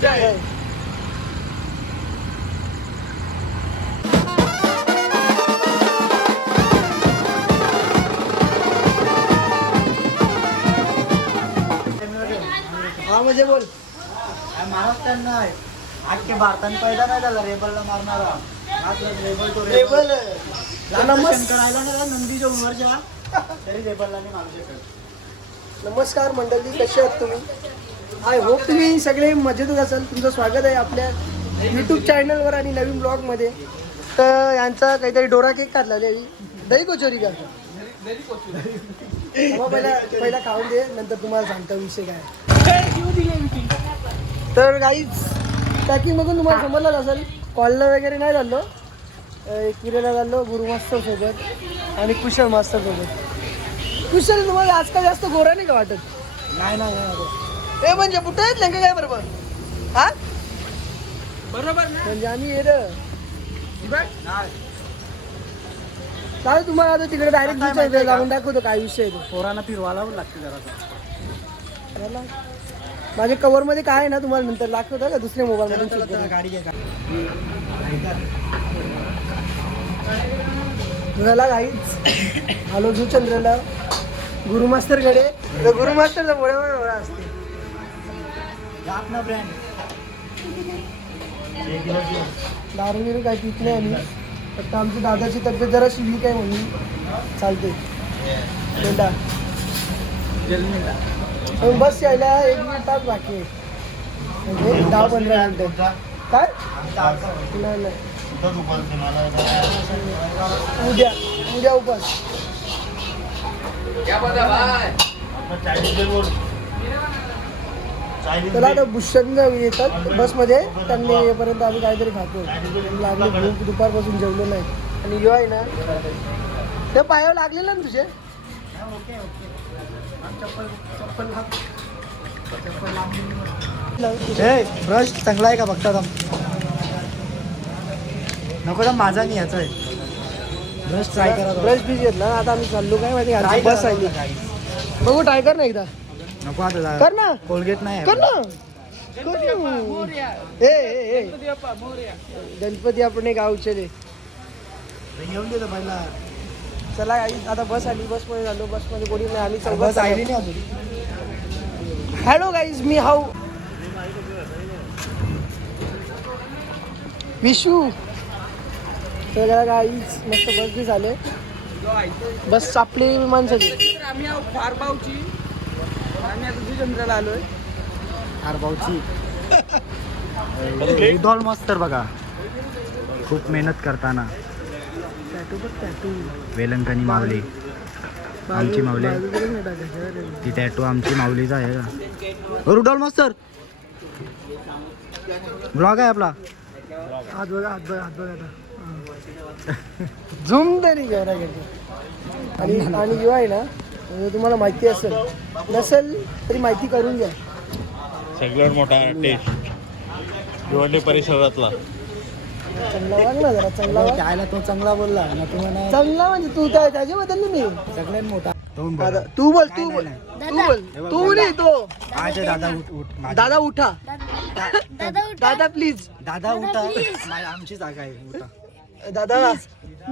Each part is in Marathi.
जय. हा म्हणजे बोल महाराष्ट्रांना आज भारताने पैदा नाही झाला रेबलला मारणारा आज रेबल तो रेबल करायला ना नंदीच्या उमरच्या तरी रेबलला नाही मारू शकत. नमस्कार मंडळी, कसे आहात तुम्ही? आय होप तुम्ही सगळे मजेतच असाल. तुमचं स्वागत आहे आपल्या यूट्यूब चॅनलवर आणि नवीन ब्लॉगमध्ये. तर यांचा काहीतरी डोरा केक काढला दही कोचोरी का पहिला खाऊन दे, नंतर तुम्हाला सांगता विषय काय. तर काहीच पॅकिंग बघून तुम्हाला समजलंच असेल. कॉलला वगैरे नाही झालो, किरेला झालो गुरु मास्तर सोबत आणि कुशल मास्तर सोबत. कुशल तुम्हाला आजकाल जास्त गोरा नाही का वाटत? नाही हे म्हणजे कुठे आहेत नेमकं काय बरोबर? हा बरोबर म्हणजे आम्ही चालेल. तुम्हाला आता तिकडे डायरेक्ट जाऊन दाखवतो काय विषय आहे. पोरांना फिरवायला लागते जरा. माझ्या कव्हर मध्ये काय आहे ना तुम्हाला नंतर दाखवतो का दुसऱ्या मोबाईल मध्ये. गाडी घे झाला काहीच आलो जुचंद्रला गुरु मास्तरकडे. गुरु मास्तरचा मोठा असते आपला ब्रँड दारू बिरू काय पित नाही आम्ही. फक्त आमची दादाची तब्येत जरा वीक आहे म्हणून चालते. बस यायला 1 मिनिट तास बाकी आहे, म्हणजे 10-15 मिनिटं. काय नाही उद्या उद्या उपास. त्याला आता भूषण येतात बसमध्ये, त्यांनी येईपर्यंत आम्ही काहीतरी खातो. लागले भूक, दुपारपासून जेवलो नाही. आणि यो आहे ना ते पायावर लागलेलं ना तुझे. ब्रश चांगला आहे का बघता नको तर माझा नाही याचा आहे. ब्रश ट्राय करा. ब्रश बीज घेतला. आता आम्ही चाललो काय माहिती बस आली. बघू ट्राय कर ना एकदा. नको आता कर ना, कोलगेट नाही कर ना. गणपती आपण गावचे घेऊन देतो पहिला. चला आता बस आली. बसमध्ये झालो. बसमध्ये कोणी नाही, आम्ही चौघ बस आली नाही अजून. Hello guys, me how Vishu. तर गाईज मस्त बस बी झाले. बस चापली माणसाची. आम्ही फारबावची. आम्ही आता जुचंद्राला आलोय. फारबावची उदॉल मास्तर बघा खूप मेहनत करताना. वेलंकनी माऊली आमची माऊली. ती टॅटू आमची माऊलीचा आहे का? रुडॉल मास्तर ब्लॉग आहे आपला. हात बघा, हात बघा, हात बघा आता. झूम तरी घ्या आणि जो आहे ना, म्हणजे तुम्हाला माहिती असेल नसेल तरी माहिती करून घ्या. सगळ्यात मोठा टेस्ट भिवंडी परिसरातला. चांगला वाग ना जरा, चांगला वाग. त्याला तो चांगला बोलला ना तुम्हाला. चांगला म्हणजे तू काय त्याच्याबद्दल नाही. सगळ्यात मोठा तू बोल, तू बोल, तू बोल, तू नाही तो. दादा उठ दादा उठा, दादा प्लीज, दादा उठा. आमची जागा आहे उठा. दादा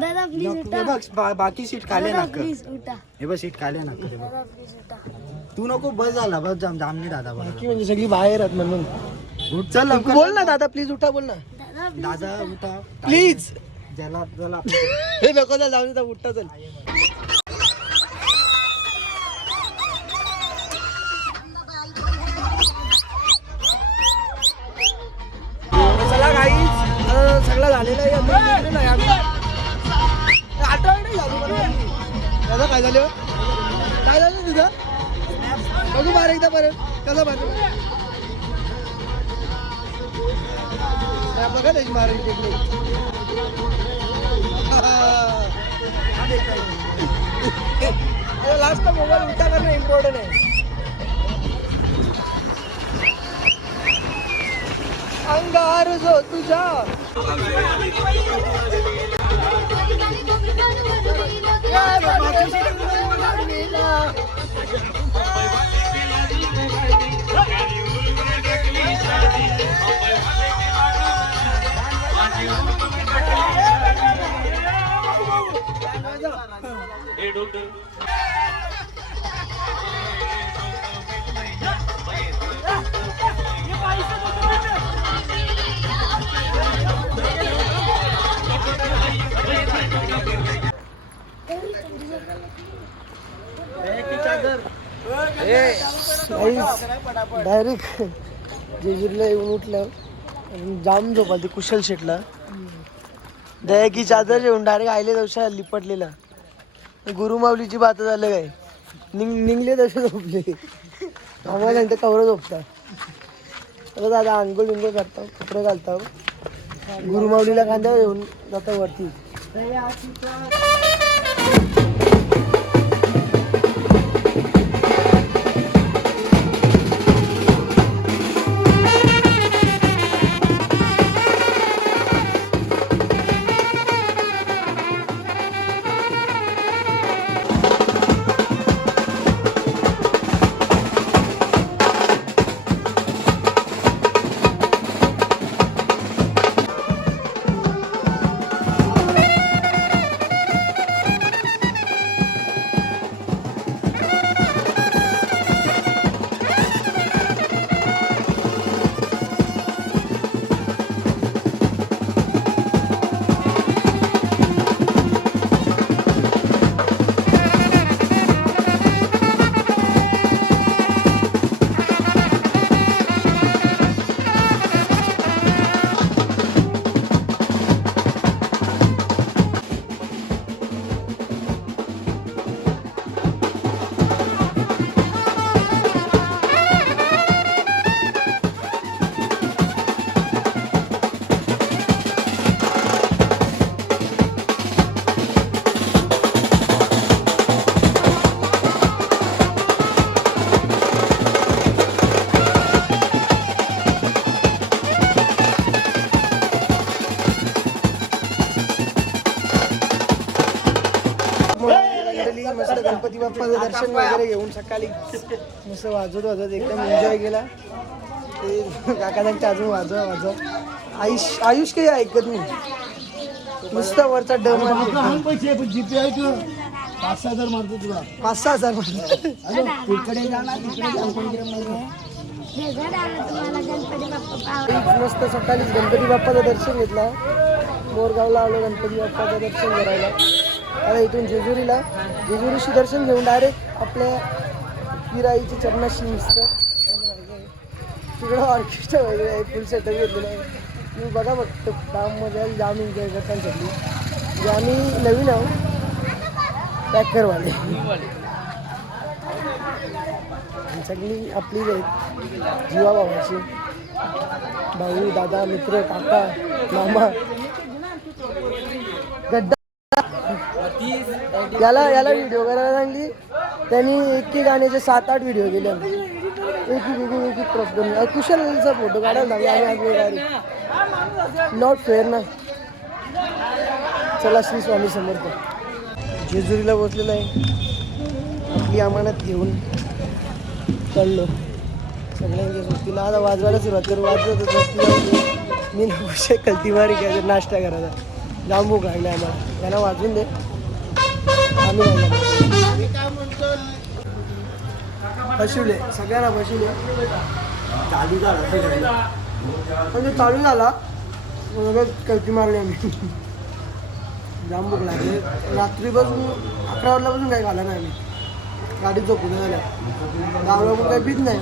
दादा प्लीज उठा. हे बघ बाकी सीट खाली दादा ना. प्लीज उठा. हे बघ सीट खाली ना. दादा प्लीज उठा. तू नको बस झाला बस जामनी दादा बघ. की म्हणजे सगळी बाहेर आहेत म्हणून. उठ चल लवकर. बोल ना दादा प्लीज उठा, बोल ना दादा प्लीज दादा उठा प्लीज. ज्याला हे नको जाऊन उठता चल. चला गाईज, सगळं झालेलं आहे. आठवण नाही झाली दादा. काय झालं, काय झालं तुझं? बघू बार एकदा परत कसं बार बघा त्याची मारायची टेक्निक. लास्ट मोबाईल उलटा करणं इम्पॉर्टंट आहे. अंगार जो तुझा डायरेक्ट जेजुरीला येऊन उठलं आणि जाम झोपाल ती कुशल शेटला दयाकी चादर येऊन डायरेक्ट आयले दवशा लिपटलेला गुरुमाऊलीची बात झालं काय निघले तसे झोपले आम्हाला नंतर कवर झोपता आता दादा अंघोळ बिंगोळ करतो कपडे घालतो गुरुमाऊलीला खांद्यावर येऊन जातो वरती मस्त गणपती बाप्पाचं दर्शन वगैरे घेऊन सकाळी मस्त वाजवत एकदम एन्जॉय केला ते काका सांगते अजून वाजव आयुष काही ऐकत नाही नुसतं वरचा डम 5,000 मारतो तुला 5,000 मारतो तिकडे जाणार मस्त सकाळीच गणपती बाप्पाचं दर्शन घेतला मोरगावला आलो गणपती बाप्पाचं दर्शन करायला आता इथून जेजुरीशी दर्शन घेऊन डायरेक्ट आपल्या पिराईच्या चरणाशी नुसतं तिकडं ऑर्केस्ट्रा वगैरे आहे फुल सेटअप घेतलेलं आहे मी बघा बघतो काममध्ये जाम एन्जॉय करताना म्हणजे आम्ही नवीन आहोत पॅकरवाले सगळी आपलीच आहेत जीवा भावाची भाऊ दादा मित्र काका मामा गड्डा याला व्हिडिओ करायला सांगली त्यांनी एक गाण्याचे 7-8 व्हिडिओ केले एक क्रॉप करून कुशलचा फोटो काढायला लागला आम्ही गाडी नॉट फेअर ना चला श्री स्वामी समर्थ जेजुरीला बसलेलं आहे आपली अमानत घेऊन चाललो सगळ्यांच्या सुट्टीला आता वाजवायला सुरुवात करू वाजवत मी नऊशे कल्तीवारी घ्यायचं नाश्ता करायचा जाम भूक लागली आम्हाला त्यांना वाजून दे आम्ही बसवले सगळ्यांना बसवले चालू झाला म्हणजे चालू झाला कल्ती मारली आम्ही जाम भूक लागली रात्रीपासून 11 वाजल्यापासून काही खाला नाही आम्ही गाडीत झोपून झाल्या गावाला पण काही भीत नाही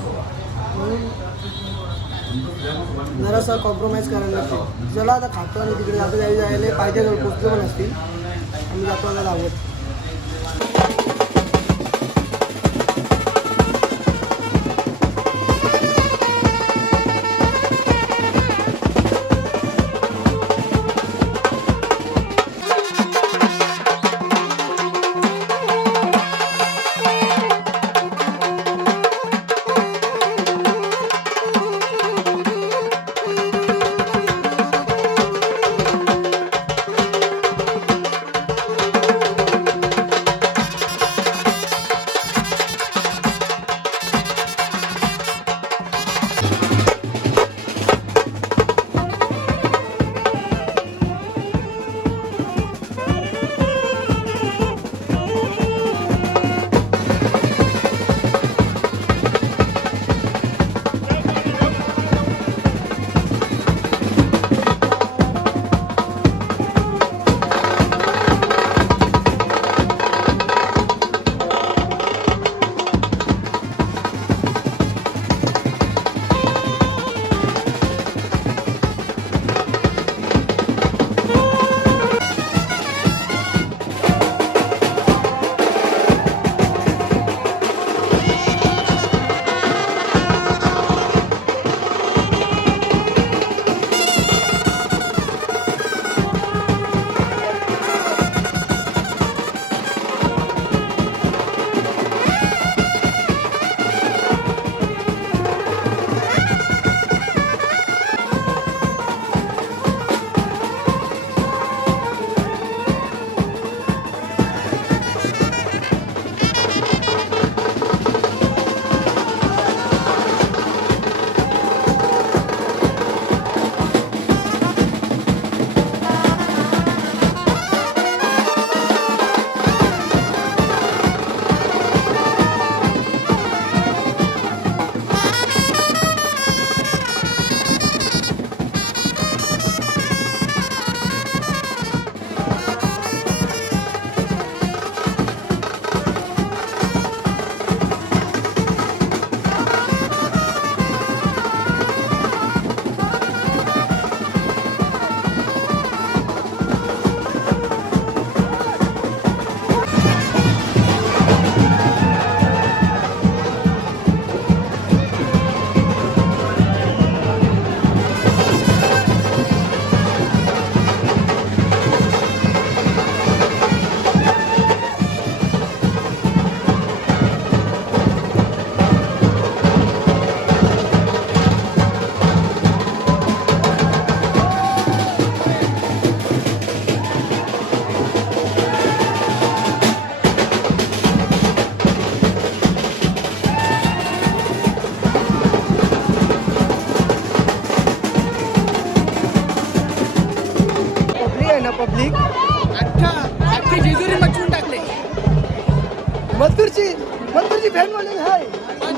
म्हणून जरासा कॉम्प्रोमाइज करायला लागतो चला आता खातो आणि तिकडे जातो जायला पाहिजे पोचले पण असतील आम्ही जातो आता धावत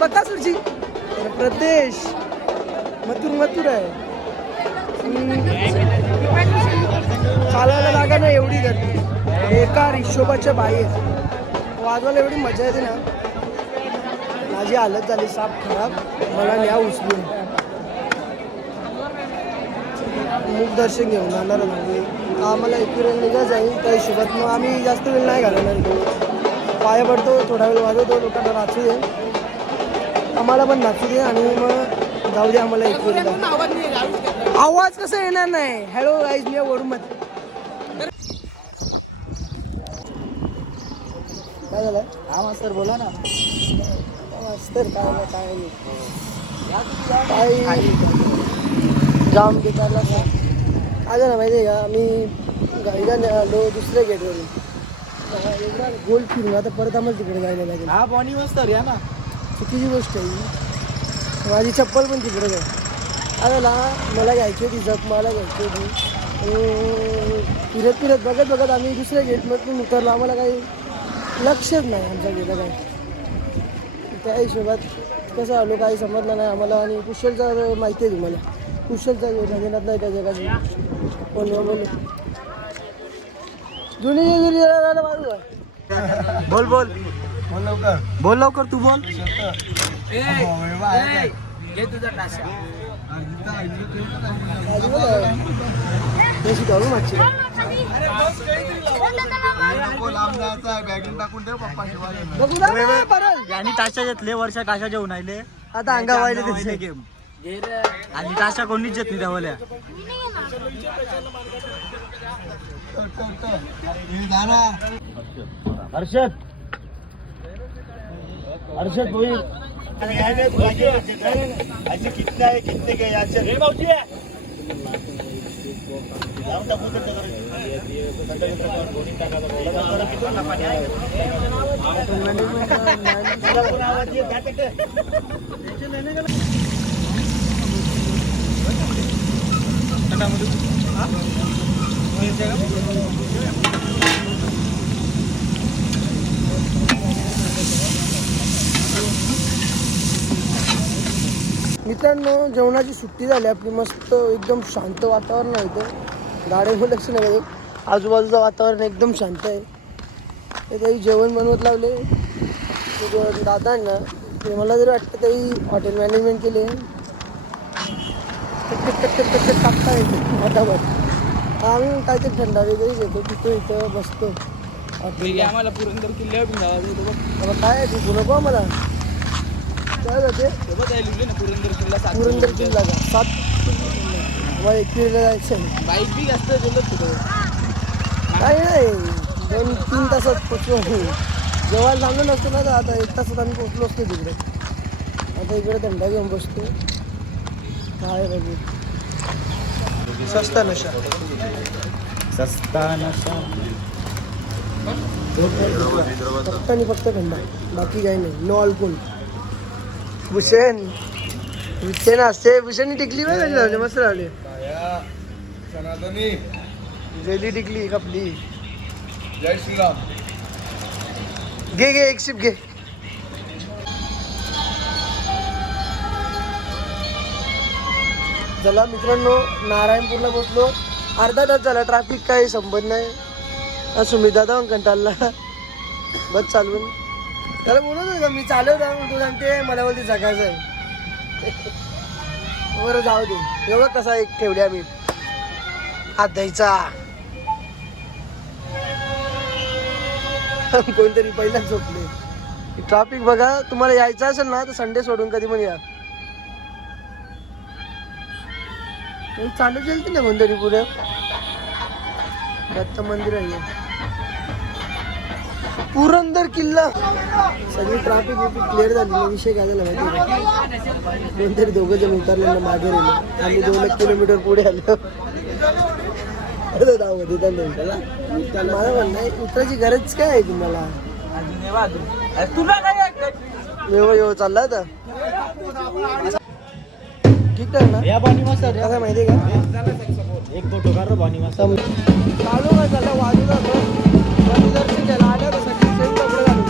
बकासूरची प्रदेश मथुर आहे. चालायला जागा नाही एवढी गर्दी, बेकार हिशोबाच्या बाहेर. वाजवायला एवढी मजा येते ना. माझी हालत झाली साप खराब. मला न्या उचलून मुख दर्शन घेऊन जाणार म्हणजे आम्हाला एकविरेला निघायचं आहे. त्या हिशोबात मग आम्ही जास्त वेळ नाही घालवणार इथे. पाया पडतो, थोडा वेळ वाजवतो, लोकांना नाचू दे, आम्हाला पण नाचू दे आणि मग जाऊ दे आम्हाला एकविरेला. आवाज कसा येणार नाही. हॅलो गाईज, मी वडून मत काय झालं? हा मास्तर बोला ना. मास्तर काय जाम बेकारला आलं ना माहिती आहे का. मी गाडीला आलो दुसऱ्या गेटवरून, एकदा गोल फिरून आता परत आम्हाला तिकडे जायला लागेल. हा बॉनी मास्तर या ना. चुकीची गोष्ट आहे. माझी चप्पल पण तिकडे जाईल. अरे ना मला घ्यायची होती जप, मला घ्यायची होती. फिरत बघत आम्ही दुसऱ्या गेटमधून उतरलो. आम्हाला काही लक्षच नाही आमच्या गेला काय. त्या हिशोबात कसं आलो काही समजलं नाही आम्हाला. आणि कुशलचा माहिती आहे तुम्हाला, कुशलचा नदीनात नाही त्या जगाची. बोल बोल बोल बोल लवकर तू बोल. यांनी टाशा घेतले, वर्षा टाशा घेऊन आले. आता अंगा वाहिले त्याचे गेम आणि टाशा कोणीच घेत नाही त्यावाल्या. हर्षद बोल. कितने आहे कितने के मित्रांनो, जेवणाची सुट्टी झाली आपली. मस्त एकदम शांत वातावरण आहे इथं. गाड्यांवर लक्ष नाही, आजूबाजूचं वातावरण एकदम शांत आहे. ते काही जेवण बनवत लावले दादांना. ते मला जरी वाटतं तरी हॉटेल मॅनेजमेंट केले. टाकता येते फटाफट. आम्ही काहीतरी थंडा वगैरे घेतो, तिथं इथं बसतो. आम्हाला पुरंदर किल्ल्यावर काय आहे तू नको आम्हाला काय जाते पुरंदर किल्ला का 7 मला 21 जायचं आहे. बाईक बी जास्त बोलत होतो. काही नाही 2-3 तासात पोचलो. जेव्हा थांबलो नसतो ना तर आता 1 तासात आम्ही पोचलो असतो तिकडे. आता इकडे थंडा घेऊन बसतो. काय बघू सस्ता नशा फक्त आणि फक्त थंडा, बाकी काही नाही. No alcohol. भूषण असते. भूषणनी टिकली बघ लावले, मस्त लावले. जेली टिकली खपली. जय श्रीराम. घे एक शिप घे. चला मित्रांनो, नारायणपूरला पोचलो. अर्धा तास झाला, ट्रॅफिक काही संबंध नाही. सुमित दादा कंटाळला बस चालवून. त्याला बोलत होतं मी चालवता, तू सांगते मला बोलते जगायचं आहे. बरं जाऊ दे. एवढं कसा एक ठेवले आम्ही हात द्यायचा. कोणतरी पहिलाच झोपले. ट्रॅफिक बघा. तुम्हाला यायचं असेल ना तर संडे सोडून कधी पण या. चालू गेलती ना कोणतरी पुढे दत्त मंदिर आहे. पुरंदर किल्ला. सगळी ट्रॅफिक क्लिअर झाली. विषय काय झाला माहिती आहे? कोणतरी 2 जण उतरले ना मागे राहिले. आम्ही 2 किलोमीटर पुढे आलो. मला म्हणणं आहे उतरायची गरज काय आहे तुम्हाला? व्यवहार चालला आता ठीक आहे ना. या बानी मास्तर काय माहिती आहे का? एक फोटो काढ रे बानी मास्तर. चालू काय झालं वाजू जातो. दर्शन घ्यायला आल्या कपडे घालून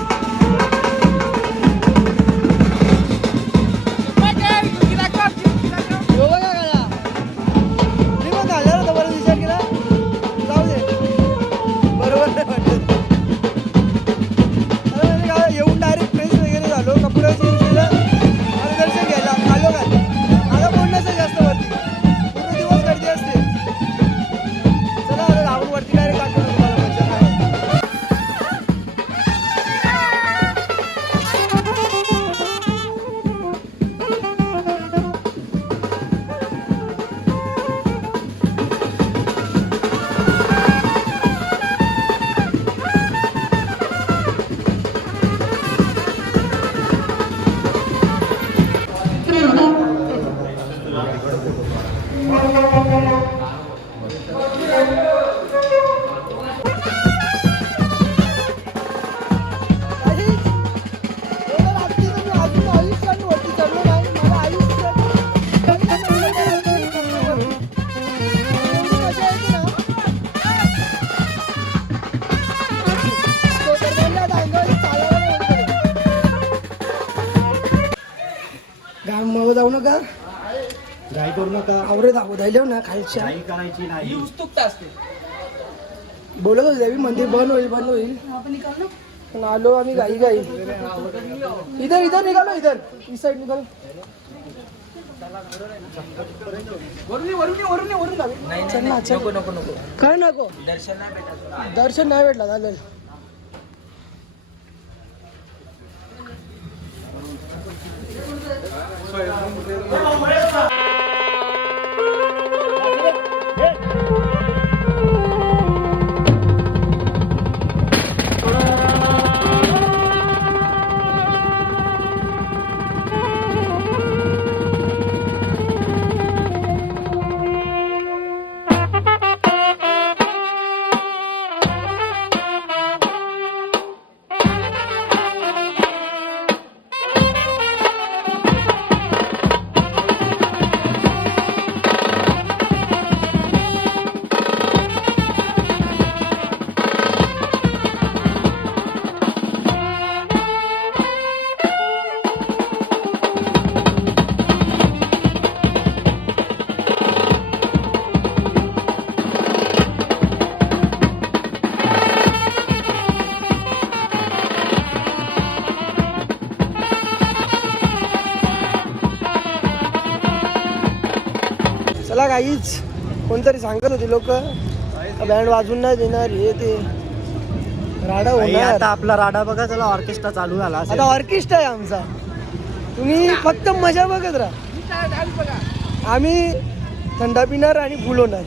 मग जाऊ नका घाई करू नका. आवरे धावू ना खालच्या घाई करायची नाही. बोलत होते देवी मंदिर बंद होईल पण आलो आम्ही घाई इधर निघालो इस साईड निघालो वरून चल ना चल नको काय नको दर्शन नाही भेटला चालेल. चला काहीच कोणतरी सांगत होते लोक बँड वाजून नाही देणार हे ते राडा होणार. आता आपला राडा बघा, चला ऑर्केस्ट्रा चालू झाला असेल. आता ऑर्केस्ट्रा आहे आमचा, तुम्ही फक्त मजा बघत राहा. आम्ही थंडा पिणार आणि फुल होणार.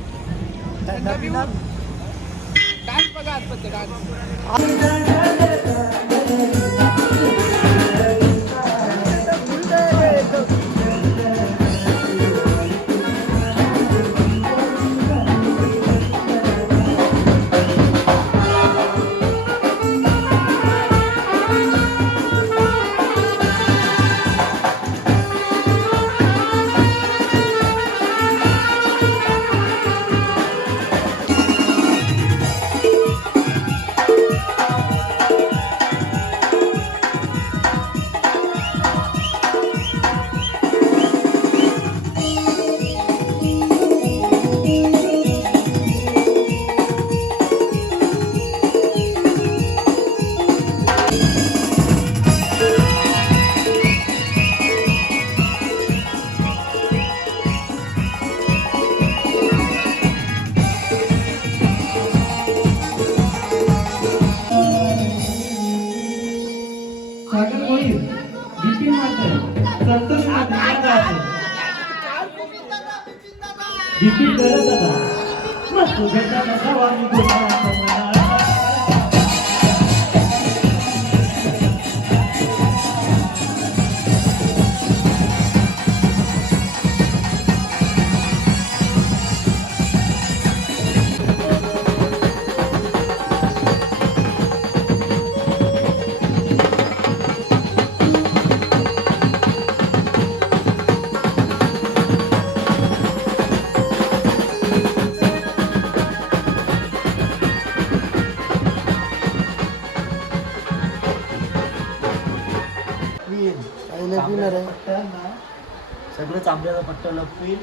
सगळं चांबल्याचा पट्टा लपवील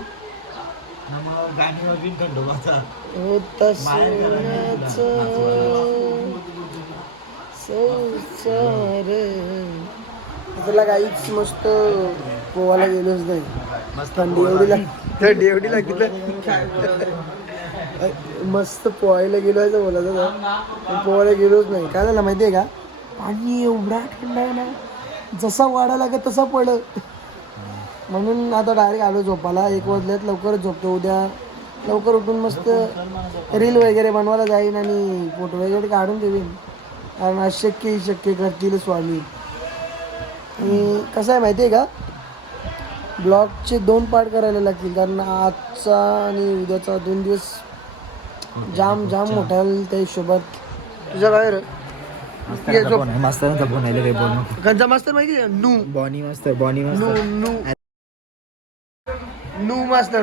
मग गाणी वाजवीन खंडोबाचा. तुला काहीच मस्त पोवायला गेलोच नाही. मस्त डेवडीला मस्त पोहायला गेलो आहे बोलायचं पोहायला गेलोच नाही. काय झालं माहितीये का, पाणी एवढा थंड आहे ना, जसा वाढा लागत तसा पडलं. म्हणून आता डायरेक्ट आलो झोपाला. 1 वाजल्यात लवकरच झोपतो. उद्या लवकर उठून मस्त रील वगैरे बनवायला जाईन आणि फोटो वगैरे काढून देईन. कारण अशक्य शक्य करतील स्वामी. आणि कसं आहे माहिती आहे का, ब्लॉगचे 2 पार्ट करायला लागतील. कारण आजचा आणि उद्याचा 2 दिवस जाम मोठा त्या हिशोबात. तुझं काय रे मास्तरांचा फोन आले बोल. कंचा मास्तर माहिती आहे? बॉनी मास्तर नू मास्तर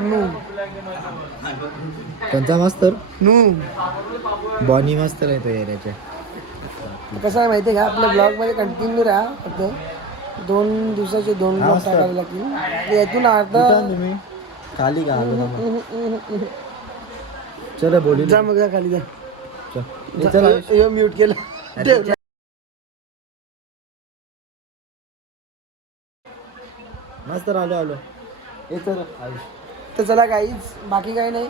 कोणता मास्तर? बॉनी मास्तर आहे तो एरियाच्या. कसं आहे माहिती आहे का, आपल्या ब्लॉगमध्ये कंटिन्यू राहा. फक्त 2 दिवसाचे 2 हा, ब्लॉग मस्त. टाकावे लागतील यातून अर्धा तुम्ही खाली का चल बोली जा मग जा खाली जा चल म्यूट केलं ठेवलं. मस्त आलो हे तर तर चला काहीच बाकी काही नाही